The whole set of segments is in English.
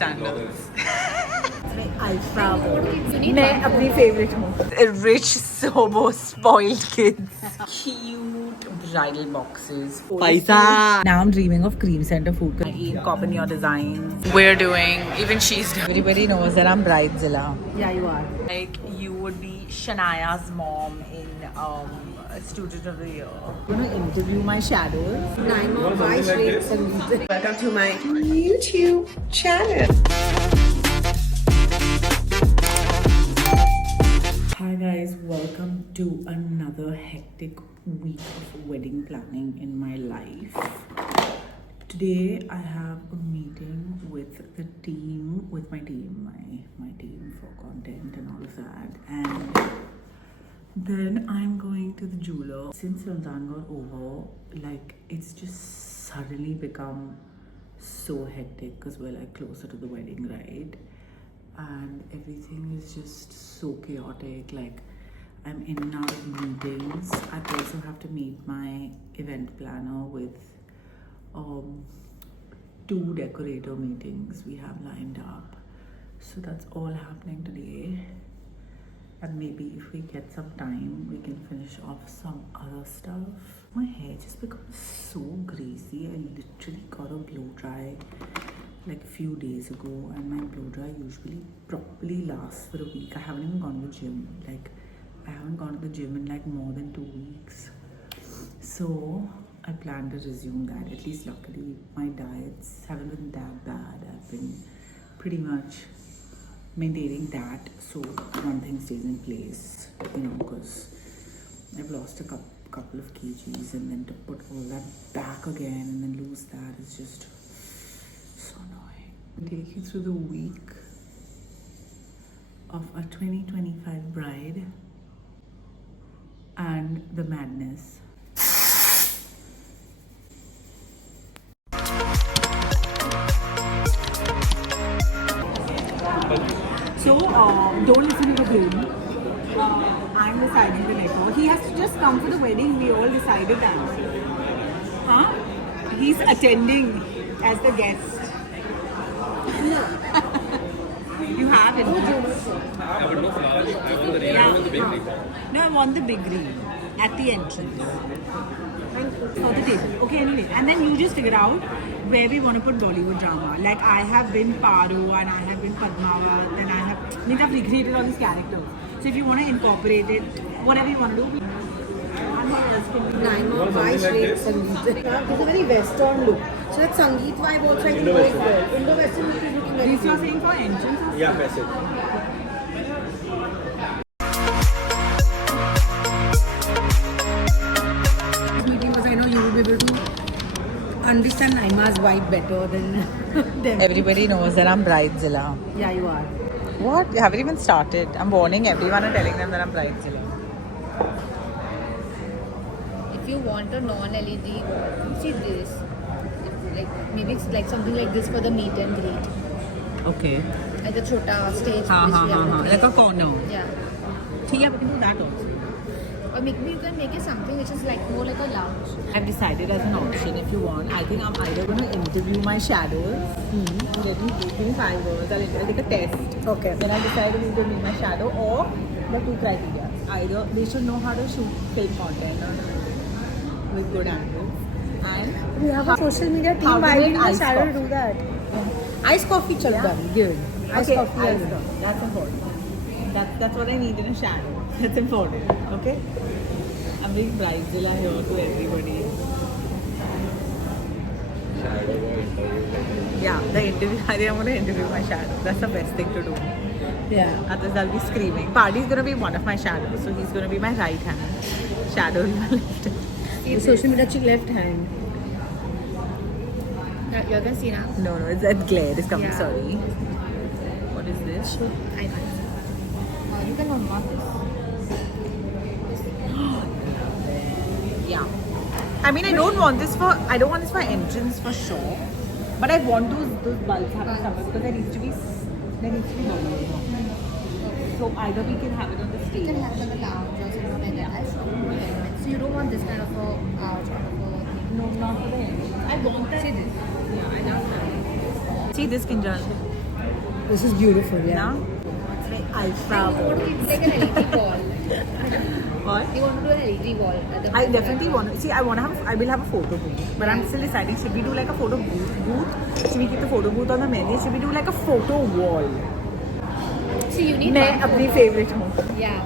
standards. Alpha मैं अपनी favourite हूँ. Rich, sober, spoiled kids. Cute bridal boxes. Paisa. Now I'm dreaming of cream center food. I eat copy your designs. We're doing, even she's doing. Everybody knows that I'm Bridezilla. Yeah, you are. Like, you would be Shania's mom in Student of the Year. I'm going to interview my shadows. Welcome to my YouTube channel. Hi guys, welcome to another hectic week of wedding planning in my life. Today I have a meeting with the team, with my team for content and all of that, and then I'm going to the jeweler. Since Ramadan got over, like it's just suddenly become so hectic because we're like closer to the wedding, right? And everything is just so chaotic. Like I'm in and out of meetings. I also have to meet my event planner with 2 decorator meetings we have lined up. So that's all happening today. And maybe if we get some time, we can finish off some other stuff. My hair just becomes so greasy. I literally got a blow dry like a few days ago, and my blow dry usually properly lasts for a week. I haven't even gone to the gym. Like I haven't gone to the gym in like more than 2 weeks. So I plan to resume that. At least luckily my diets haven't been that bad. I've been pretty much maintaining that so one thing stays in place, you know, because I've lost a couple of kgs, and then to put all that back again and then lose that is just so annoying. I'll take you through the week of a 2025 bride and the madness. So, don't listen to the groom. I'm deciding the decor. He has to just come for the wedding. We all decided that. Huh? He's attending as the guest. You have it. No, I want the big green at the entrance. For the table. Okay, anyway. And then you just figure out where we want to put Bollywood drama. Like I have been Paru and I have been Padmavat and I've recreated all these characters. So if you want to incorporate it, whatever you want to do. It's a very Western look. So that Sangeet vibe also I think goes well. Indo-Western look is looking very These you are good. saying for entrance? Yeah, passage. Meeting was I know you will be able to understand Naima's vibe better than them. Everybody knows that I'm Bridezilla. Yeah, you are. What? We haven't even started. I'm warning everyone and telling them that I'm Bridezilla. If you want a non-LED, see this. Like maybe it's like something like this for the meet and greet. Okay. Like a chota stage. Ha which ha we ha have to ha. create. Like a corner. Yeah. Yeah, we can do that also. Or maybe you can make it something which is like more like a lounge. I've decided as an option if you want. I think I'm either going to interview my shadows. Let me give me 5 hours. I'll take a test. Okay. Then I decide who's going to be my shadow, or the 2 criteria. Either they should know how to shoot film content with good angles. And We have a social media How team. to Why make didn't the iced shadow coffee. do that? Iced coffee chalga. Give. Iced okay, coffee. iced coffee. That's important. That's what I need in a shadow. That's important. Okay? I'm being Bridezilla here to everybody. Yeah, the interview. I think I'm going to interview my shadow. That's the best thing to do. Yeah. Otherwise, I'll be screaming. Party's going to be one of my shadows, so he's going to be my right hand. Shadow will be my left hand. The social media chick left hand. You can see now. No, it's that glare is coming. Yeah. Sorry. What is this? I know. You can unlock this. Yeah. I mean, I don't want this for entrance for sure. But I want those bulbs having somewhere because there needs to be bulbs. So either we can have it on the You stage. can have it on the lounge or something like that. I'll show you. So you don't want this kind of a lounge kind of a. No, not for the entrance. I want that. See this. Yeah, I love that. See this, Kinjal. This is beautiful, yeah. Now, it's like ultra. You want to do like an LED wall. What? You want to do an LED wall. At the I definitely want to see. I will have a photo booth, but I'm still deciding. Should we do like a photo booth? Should we keep the photo booth on the menu? Should we do like a photo wall? So you need मैं one अपनी photo. favorite हूँ. Yeah.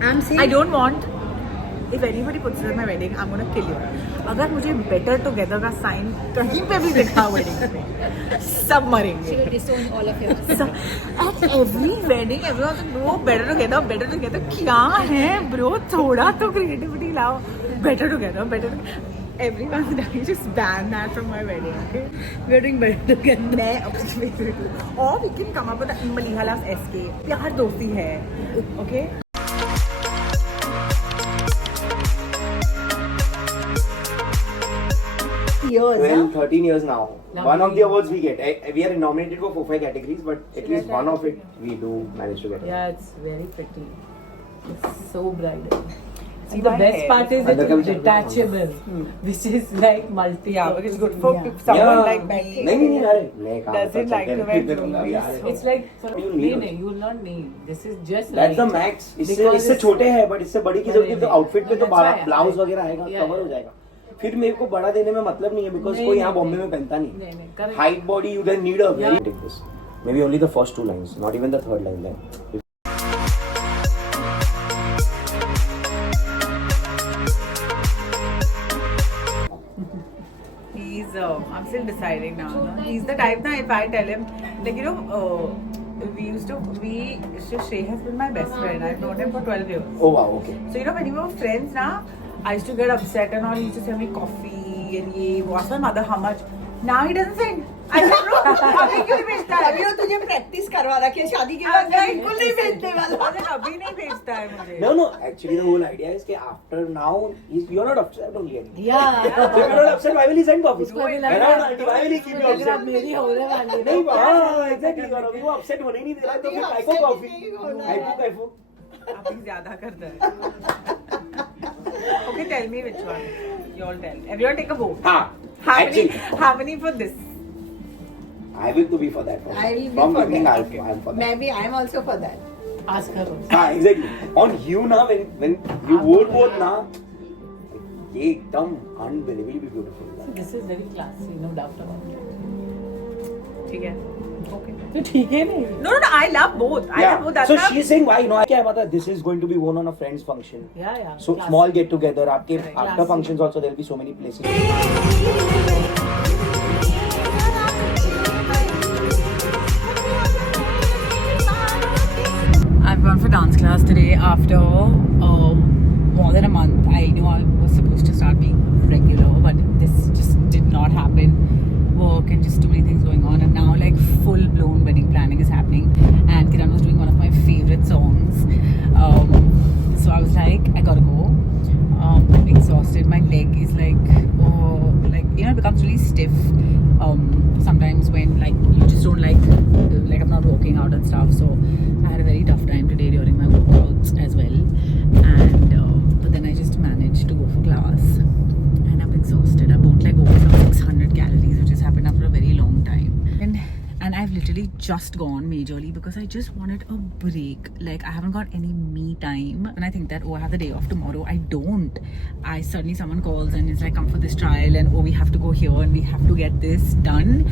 I'm saying. I don't want. If anybody puts it at my wedding, I'm gonna kill you. अगर मुझे better together का sign कहीं पे भी दिखा wedding पे, सब She मरेंगे. will disown all of yours. At every wedding, everyone will go better together, better together. क्या है bro? थोड़ा तो creativity लाओ. Better together, better. Everyone just ban that from my wedding. Okay? We're doing better together. मैं अपनी favorite हूँ. Or we can come up with a Malihalas SK. प्यार दोस्ती है. Okay? Years, 12, 13 years now. One of the awards we get. We are nominated for 4-5 categories, but at least one of it we do manage to get. Yeah, it's very pretty. It's so bridal. See, And the my best hair part is Under it's control. detachable, which is like multi. Yeah, which is good for someone like me. नहीं अरे मैं कहाँ Doesn't like to wear jewelry. It's like for You need नहीं, you will not need. This is just. That's the right. max. इससे Because इससे it's- छोटे हैं, but इससे बड़ी की जरूरत है तो आउटफिट में तो That's why ब्लाउज I- वगैरह आएगा, Yeah. कवर हो जाएगा. फिर मेरे को बड़ा देने में मतलब नहीं है, बिकॉज नहीं, कोई नहीं, यहाँ बॉम्बे नहीं. में पहनता नहीं, नहीं. नहीं, correct. Height body you can need a very Yeah. Tick this. Maybe only the first 2 lines, not even the third line. Then. He's, I'm still deciding now. No? He's the type now, if I tell him, like, you know, we Shrey has been my best friend. I've known him for 12 years. Oh wow, okay. So, you know, when we were friends now, I used to get upset and all. He used to send me coffee and ye, ask my mother how much. Now he doesn't send. I said, bro, अभी क्यों नहीं भेजता है? अभी वो तुझे practice करवा रखी है शादी के बाद बिल्कुल नहीं भेजने वाला. अरे अभी नहीं भेजता है मुझे. No, actually the whole idea is that after now, you're not upset only anymore. Yeah. If you're not upset, why will he send coffee? उसको भी When लगा- I'm not, why will he keep you अगर आप upset? मेरी होने वाली है, नहीं तो क्या हाँ exactly और अभी वो upset होने ही नहीं दे रहा है तो फिर काइको कॉफी काइको अभी ज्यादा करता है. Okay, tell me which one. You all tell. Everyone take a vote. हाँ actually How many for this? I will to be for that. I will be From for beginning that. I'm for that. Maybe I'm also for that. Ask her. हाँ exactly. On you ना when you vote both ना ये एकदम unbelievably beautiful. This is very classy, no doubt about it. ठीक है. Okay. तो ठीक है नहीं. No, I love both. I love both. That's So why- she's saying why you know क्या पता this is going to be worn on a friend's function. Yeah, yeah. So classy. small get together आपके after Classy. functions also there will be so many places. I've gone for dance class today after more than a month. I knew I was supposed to start being regular, but this just did not happen. Work and just too many things going on, and now like full blown wedding planning is happening. And Kiran was doing one of my favorite songs, so I was like, I gotta go. I'm exhausted. My leg is like, you know, it becomes really stiff. Sometimes when like you just don't like I'm not working out and stuff. So I had a very tough time today during my workouts as well. And but then I just managed to go for class, and I'm exhausted. I burnt like over 600 calories, which has happened after a very long time. And I've literally just gone majorly because I just wanted a break. Like I haven't got any me time. And I think that, oh, I have the day off tomorrow. I don't. I suddenly someone calls and it's like, come for this trial and oh, we have to go here and we have to get this done.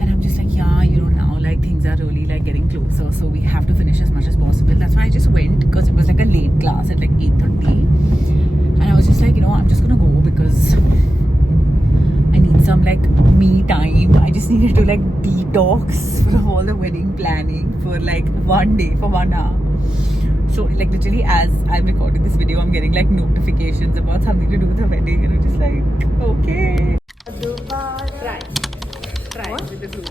And I'm just like, yeah, you know, now like things are really like getting closer. So we have to finish as much as possible. That's why I just went because it was like a late class at like 8:30. And I was just like, you know, I'm just gonna go because I need some like me time. I just needed to like detox from all the wedding planning for like one day, for 1 hour. So like literally as I'm recording this video, I'm getting like notifications about something to do with the wedding and I'm just like, okay. Try with the group.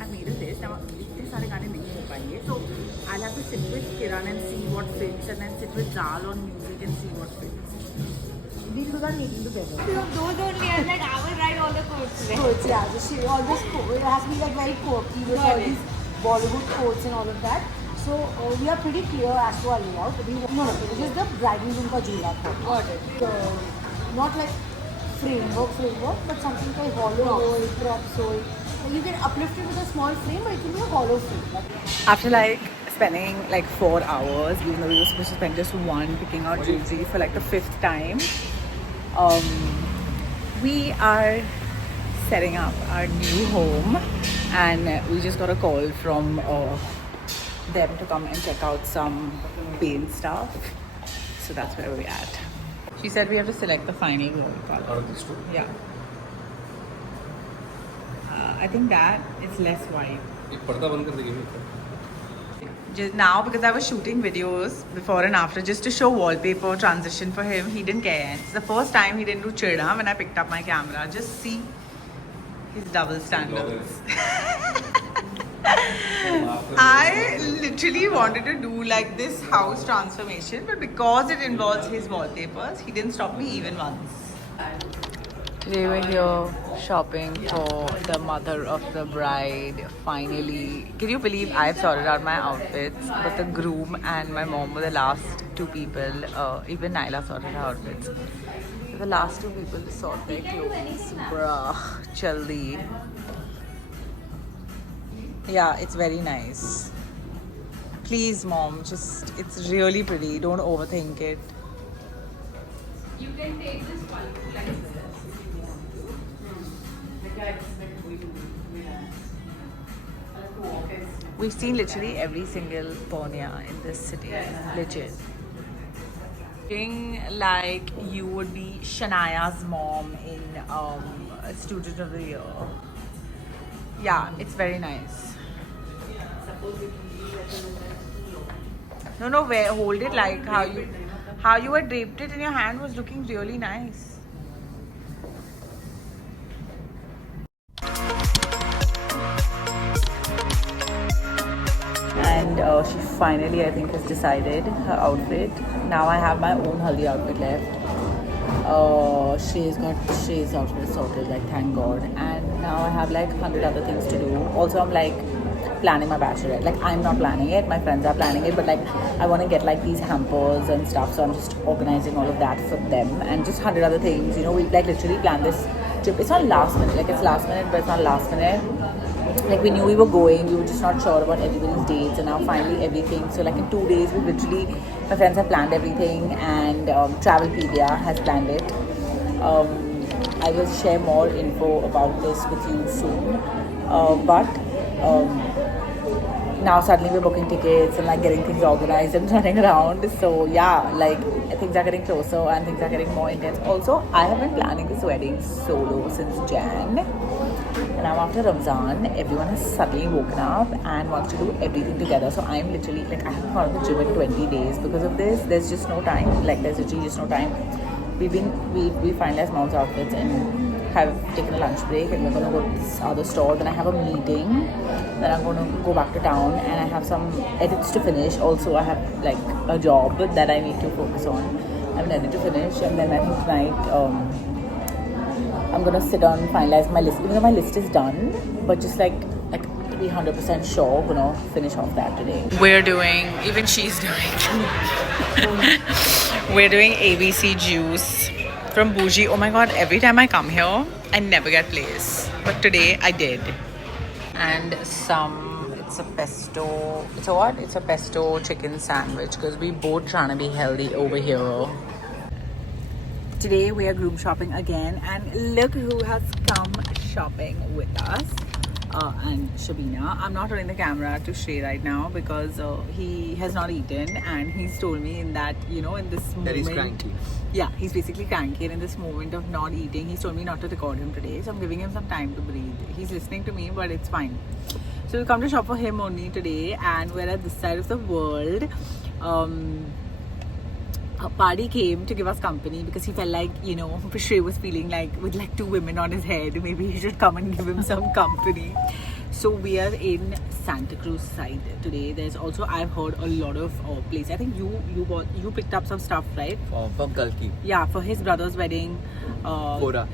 I've made a list. Now, इतने सारे गाने नहीं हो पाएंगे. So I'll have to sit with Kiran and see what fits and then sit with Zal on music and see what fits. We'll do that meeting together. Those only, I'm like, I will write all the quotes. Quotes, yeah. All this it has to be like very quirky with all these Bollywood quotes and all of that. So we are pretty clear as to our layout. It is the bridal room ka jhula. Got it. Not like framework, but something like hollow hole, prop sole. Like you can uplift it with a small frame, but it can be a hollow frame. After like spending like 4 hours, even though we were supposed to spend just one picking out jewelry for like the 5th time, we are setting up our new home, and we just got a call from them to come and check out some paint stuff. So that's where we're at. She said we have to select the final color. Out of these two? Yeah. I think that it's less white. एक पर्दा बंद कर देंगे Just now, because I was shooting videos before and after just to show wallpaper transition for him, he didn't care. It's the first time he didn't do chirda when I picked up my camera. Just see his double standards. I literally wanted to do like this house transformation, but because it involves his wallpapers, he didn't stop me even once. Today we're here shopping for the mother of the bride. Finally, can you believe I've sorted out my outfits, but the groom and my mom were the last 2 people. Even Naila sorted her outfits. The last 2 people to sort their clothes. Bruh, jaldi. Yeah, it's very nice. Please, mom, just it's really pretty. Don't overthink it. You can take this one like this. We've seen literally every single Ponya in this city. Legit. Looking like you would be Shania's mom in Student of the Year. Yeah, it's very nice. No, where hold it like how you had draped it in your hand was looking really nice. And she finally, I think, has decided her outfit. Now I have my own haldi outfit left. She's got Shay's outfit sorted, like thank God. And now I have like 100 other things to do. Also, I'm like planning my bachelorette. Like I'm not planning it, my friends are planning it, but like I want to get like these hampers and stuff. So I'm just organizing all of that for them and just 100 other things. You know, we like literally planned this trip. It's not last minute, like it's last minute, but it's not last minute. Like we knew we were going, we were just not sure about everybody's dates, and now finally everything. So like in 2 days, we literally, my friends have planned everything, and Travelpedia has planned it. I will share more info about this with you soon. Now suddenly we're booking tickets and like getting things organized and running around. So yeah, like things are getting closer and things are getting more intense. Also, I have been planning this wedding solo since Jan. And now after Ramzan, everyone has suddenly woken up and wants to do everything together. So I'm literally like, I haven't gone to the gym in 20 days because of this. There's just no time. Like there's literally just no time. We finalized mom's outfits and have taken a lunch break, and we're gonna go to this other store. Then I have a meeting. Then I'm gonna go back to town, and I have some edits to finish. Also, I have like a job that I need to focus on. I have an edit to finish, and then I think tonight I'm gonna sit down and finalize my list. Even though my list is done, but just like to be 100% sure, gonna finish off that today. We're doing, even she's doing. We're doing ABC juice from Bougie. Oh my god, every time I come here, I never get place. But today I did. And it's a pesto, it's a what? It's a pesto chicken sandwich because we both trying to be healthy over here. Today we are groom shopping again, and look who has come shopping with us. And Shabina. I'm not running the camera to Shay right now because he has not eaten, and he's told me in that, you know, in this moment that he's cranky. Yeah, he's basically cranky, and in this moment of not eating, he's told me not to record him today, so I'm giving him some time to breathe. He's listening to me, but it's fine. So we'll come to shop for him only today, and we're at this side of the world. Party came to give us company because he felt like, you know, Shay was feeling like with like 2 women on his head, maybe he should come and give him some company. So we are in Santa Cruz side today. There's also, I've heard a lot of places. I think you picked up some stuff, right? From Kalki. Yeah, for his brother's wedding. Kora.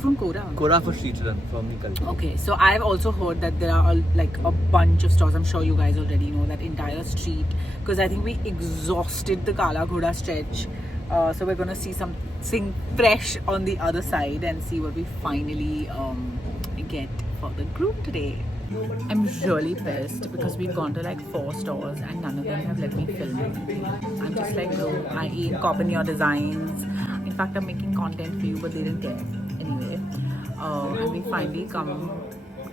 From Kora. Kora for street run from Kalki. Okay, so I've also heard that there are like a bunch of stores. I'm sure you guys already know that entire street, because I think we exhausted the Kala Ghoda stretch So we're gonna see something fresh on the other side and see what we finally get for the group today. I'm really pissed because we've gone to like 4 stores and none of them have let me film anything. I'm just like, bro, I ain't copying your designs. In fact, I'm making content for you, but they didn't care. Anyway, and we finally come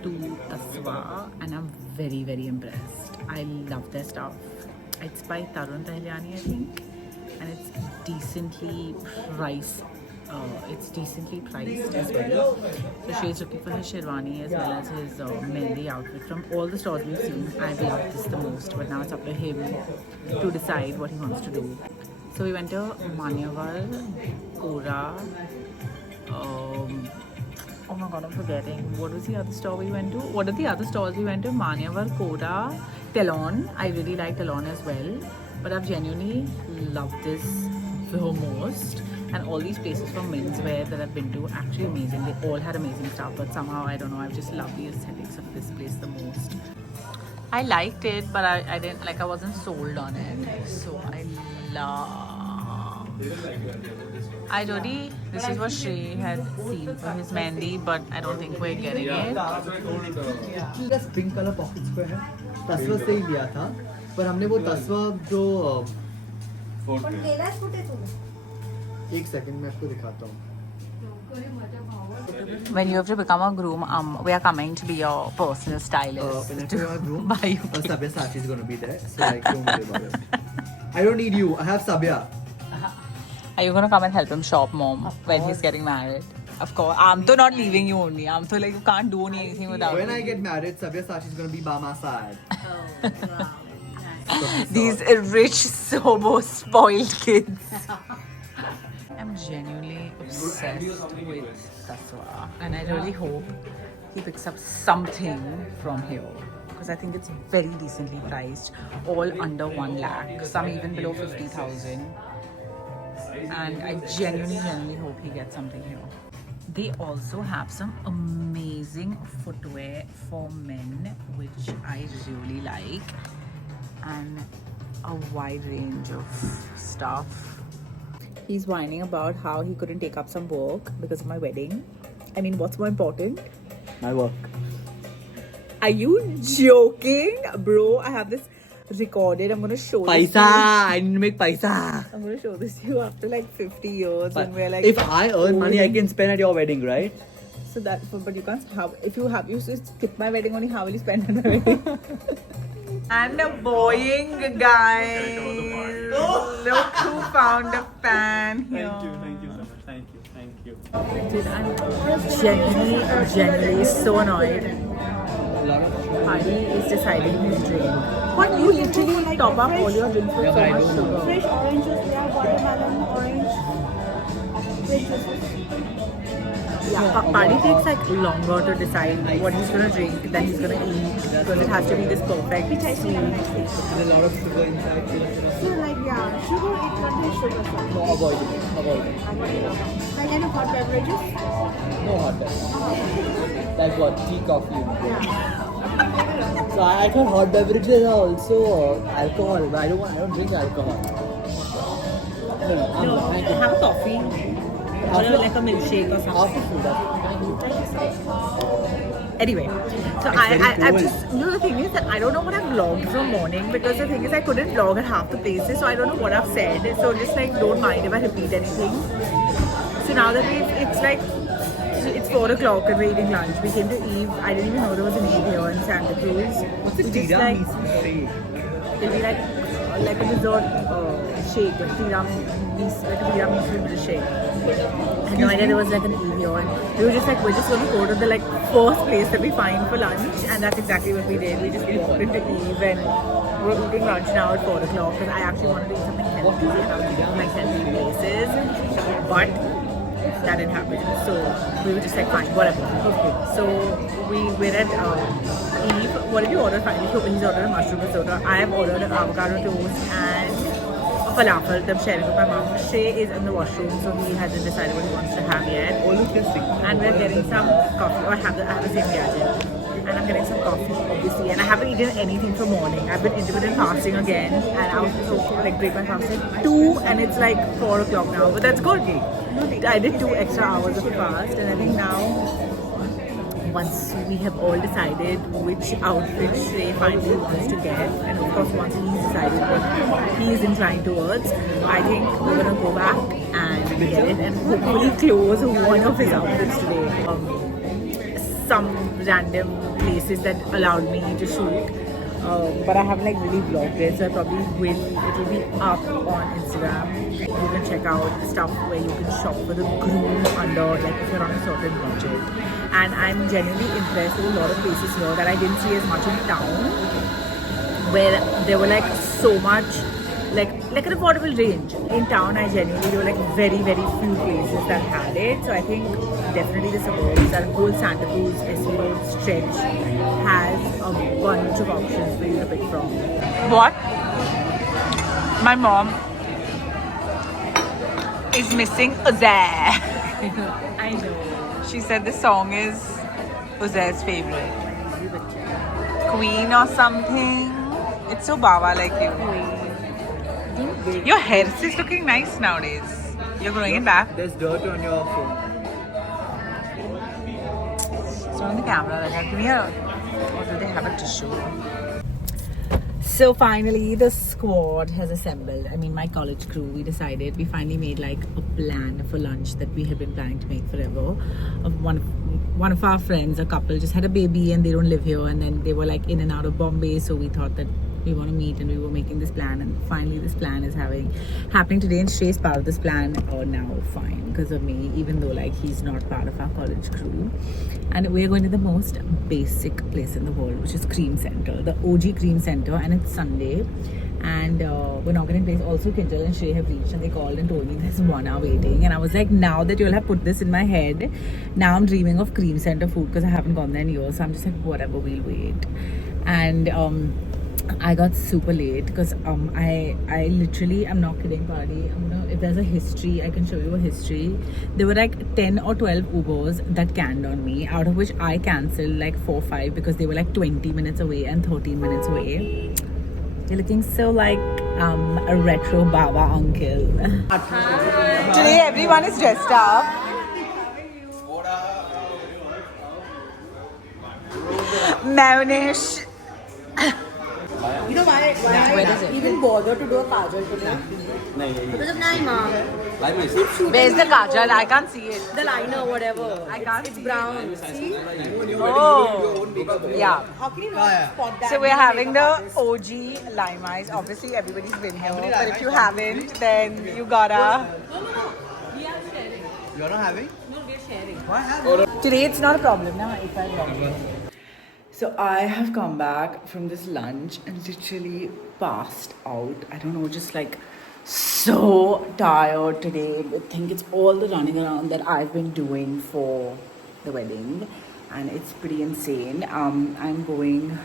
to Tasva and I'm very, very impressed. I love their stuff. It's by Tarun Tahliani, I think, and it's decently priced. It's decently priced as well. So Shay's looking for his sherwani as well as his Mehndi outfit. From all the stores we've seen, I've loved this the most, but now it's up to him to decide what he wants to do. So we went to Manyavar, Kora, oh my god, I'm forgetting. What was the other store we went to? What are the other stores we went to? Manyavar, Kora, Telon. I really like Telon as well. But I've genuinely loved this the most. And all these places for menswear that I've been to, actually amazing. They all had amazing stuff. But somehow, I don't know, I've just loved the aesthetics of this place the most. I liked it, but I didn't, like, I wasn't sold on it. So I love... this is what Shrey had seen for his Mehndi, but I don't think we're getting it. बस pink colour pocket square है तस्वा से ही लिया था पर हमने वो तस्वा जो एक सेकंड में आपको दिखाता हूँ When you have to become a groom, we are coming to be your personal stylist. when I do a groom Buy you. Sabyasachi is going to be there so like don't worry about it I don't need you I have Sabya Are you gonna come and help him shop, Mom, when he's getting married? Of course. I'm to not leaving you only. I'm to like you can't do anything without when me. I get married Sabyasachi is going to be by my side These rich, sober, spoiled kids. I'm genuinely obsessed with Tasva, and I really hope he picks up something from here because I think it's very decently priced, all under 1 lakh, some even below 50,000. And I genuinely hope he gets something here. They also have some amazing footwear for men, which I really like, and a wide range of stuff. He's whining about how he couldn't take up some work because of my wedding. I mean, what's more important? my work Are you joking? Bro, I have this recorded. I'm gonna show this to you. I need to make paisa I'm gonna show this to you after like 50 years when we're like... if I earn money I can spend at your wedding right So that, but you can't have, if you just skip my wedding only, how will you spend on a wedding? And a Boeing, guys. Look who found a fan here. thank you so much thank you Dude, I'm genuinely so annoyed. Hardy is deciding his drink. What, you literally top up all your drinks with so much sugar? Fresh orange juice, we have watermelon, orange, fresh juices. Yeah, Party takes like longer to decide what he's gonna drink than he's gonna eat because it has to be this perfect sweet. there's a lot of sugar inside So like yeah, sugar, it contains sugar. So. no avoid it Like any hot beverages? no hot like what tea coffee Yeah. So I thought hot beverages are also alcohol, but I don't drink alcohol. No, thank you. Have coffee or like a milkshake or something. Half food. Anyway, so I just, the thing is that I don't know what I vlogged from morning because the thing is I couldn't vlog at half the places, so I don't know what I've said. So just like don't mind if I repeat anything. So now that it's 4 o'clock and we're eating lunch. We came to Eve. I didn't even know there was an Eve here in Santa Cruz. What's the We just, like, tiramisu? it'll be like a dessert shake, like a tiramisu with a shake. I had no idea there was like an Eve here, and we were just like, we're just going to go to the like first place that we find for lunch, and that's exactly what we did. We just walked into Eve and we're eating lunch now at 4 o'clock because I actually wanted to eat something healthy and I was eating like healthy places, but that didn't happen. So we were just like, fine, whatever. Okay. So we're at Eve. What did you order finally? He's ordered a mushroom risotto. I have ordered an avocado toast and a falafel that I'm sharing with my mom. Shay is in the washroom, so he hasn't decided what he wants to have yet. All look interesting. And we're getting some coffee. I have the same gadget. and I'm getting some coffee, obviously. And I haven't eaten anything for morning. I've been intermittent fasting again, and I was supposed to like break my fast at 2, and it's like 4 o'clock now. But that's good. I did 2 extra hours of fast, and I think now, once we have all decided which outfit Shrey finally wants to get, and of course once he's decided what he is inclined towards, I think we're gonna go back and get it and hopefully close one of his outfits today. Some random places that allowed me to shoot. But I haven't like really vlogged it, so I probably will. It will be up on Instagram. You can check out stuff where you can shop for the groom under, like if you're on a certain budget. And I'm genuinely impressed with a lot of places here that I didn't see as much in town, where there were like so much, like an affordable range. In town, I genuinely, there were like very few places that had it. So I think definitely the suburbs, that whole Santa Cruz, SC Road stretch has a bunch of options for you to pick from. What? My mom is missing Uzair. I know. She said the song is Uzair's favorite. Queen or something. It's so Baba like you. Your hair is looking nice nowadays. You're growing it back. There's dirt on your phone. It's on the camera. Like, give me a. Or do they have a tissue? So finally, the squad has assembled. I mean, my college crew. We decided. We finally made like a plan for lunch that we had been planning to make forever. Of one of our friends, a couple, just had a baby and they don't live here, and then they were like in and out of Bombay. So we thought that we want to meet, and we were making this plan, and finally this plan is happening today, and Shrey's part of this plan now, fine, because of me, even though like he's not part of our college crew. And we're going to the most basic place in the world, which is Cream Center, the OG Cream Center, and it's Sunday, and we're not getting place. Also, Kinjal and Shrey have reached, and they called and told me there's 1 hour waiting, and I was like, now that you'll have put this in my head, now I'm dreaming of Cream Center food, because I haven't gone there in years, so I'm just like, whatever, we'll wait. And I got super late because I literally, I'm not kidding, Party. If there's a history, I can show you a history. There were like 10 or 12 Ubers that canned on me, out of which I cancelled like 4 or 5 because they were like 20 minutes away and 13 minutes away. You're looking so like a retro Baba uncle. Today everyone is dressed up. Mayonnaise. You know why Where is it? even bother to do a kajal today? Because of Naima. Where's the kajal? I can't see it. The liner, whatever. I can't It's see brown. See? Oh, yeah. How can you not spot that? So we're having the OG lime ice. Obviously, everybody's been here, but if you haven't, then you gotta. You're not having? Today it's not a problem, na? It's not a problem. So I have come back from this lunch and literally passed out. I don't know, just like so tired today. I think it's all the running around that I've been doing for the wedding, and it's pretty insane. I'm going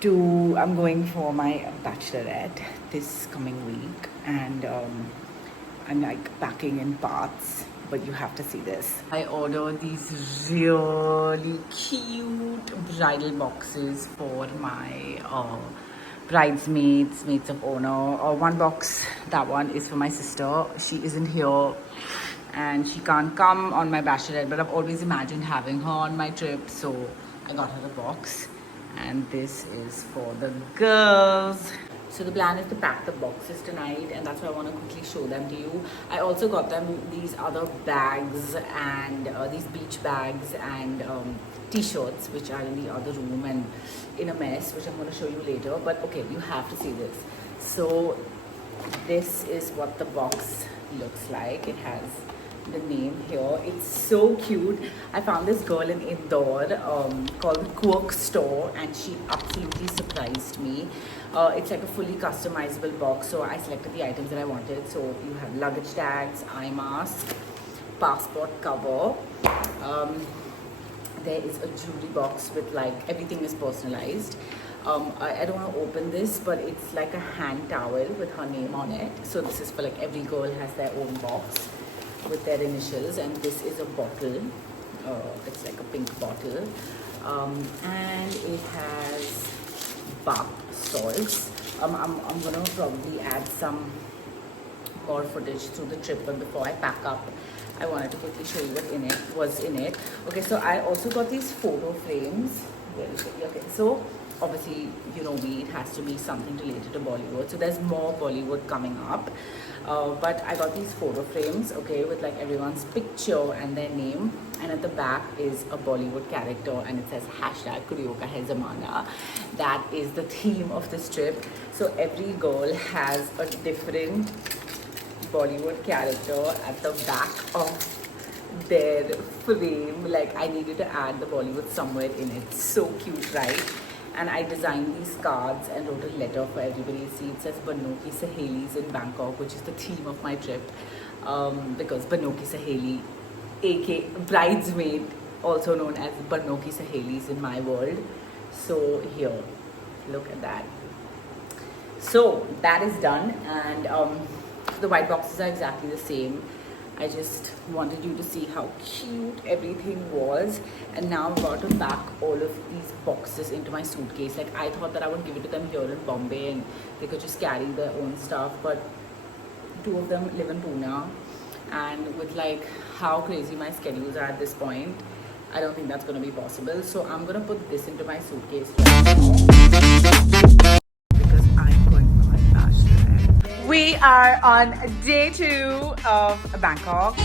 for my bachelorette this coming week, and I'm like packing in parts. But you have to see this. I ordered these really cute bridal boxes for my bridesmaids, maids of honor. One box, that one is for my sister. She isn't here and she can't come on my bachelorette, but I've always imagined having her on my trip, so I got her a box. And this is for the girls. So the plan is to pack the boxes tonight, and that's why I want to quickly show them to you. I also got them these other bags and these beach bags and t-shirts, which are in the other room and in a mess, which I'm going to show you later. But okay, you have to see this. So this is what the box looks like. It has the name here. It's so cute. I found this girl in Indore called the Quirk Store, and she absolutely surprised me. It's like a fully customizable box, so I selected the items that I wanted. So you have luggage tags, eye mask, passport cover. There is a jewelry box with like everything is personalized. I don't want to open this, but it's like a hand towel with her name on it. So this is for like every girl has their own box with their initials, and this is a bottle. It's like a pink bottle. and it has bath salts. I'm gonna probably add some more footage through the trip, but before I pack up, I wanted to quickly show you what's in it. Okay, so I also got these photo frames. Where is it? Okay, so obviously, you know me, it has to be something related to Bollywood. So there's more Bollywood coming up. But I got these photo frames, okay, with like everyone's picture and their name. And at the back is a Bollywood character and it says #Kudiyo Ka Hai Zamana. That is the theme of this trip. So every girl has a different Bollywood character at the back of their frame. Like I needed to add the Bollywood somewhere in it. So cute, right? And I designed these cards and wrote a letter for everybody. See, it says Banno Ki Sahelis in Bangkok, which is the theme of my trip. Because Banno Ki Saheli, aka bridesmaid, also known as Banno Ki Sahelis in my world. So here, look at that. So that is done, and the white boxes are exactly the same. I just wanted you to see how cute everything was. And now I'm about to pack all of these boxes into my suitcase. Like I thought that I would give it to them here in Bombay and they could just carry their own stuff. But 2 of them live in Pune. And with like how crazy my schedules are at this point, I don't think that's going to be possible. So I'm going to put this into my suitcase right now. Because I'm going for my fashion. We are on day 2 of Bangkok.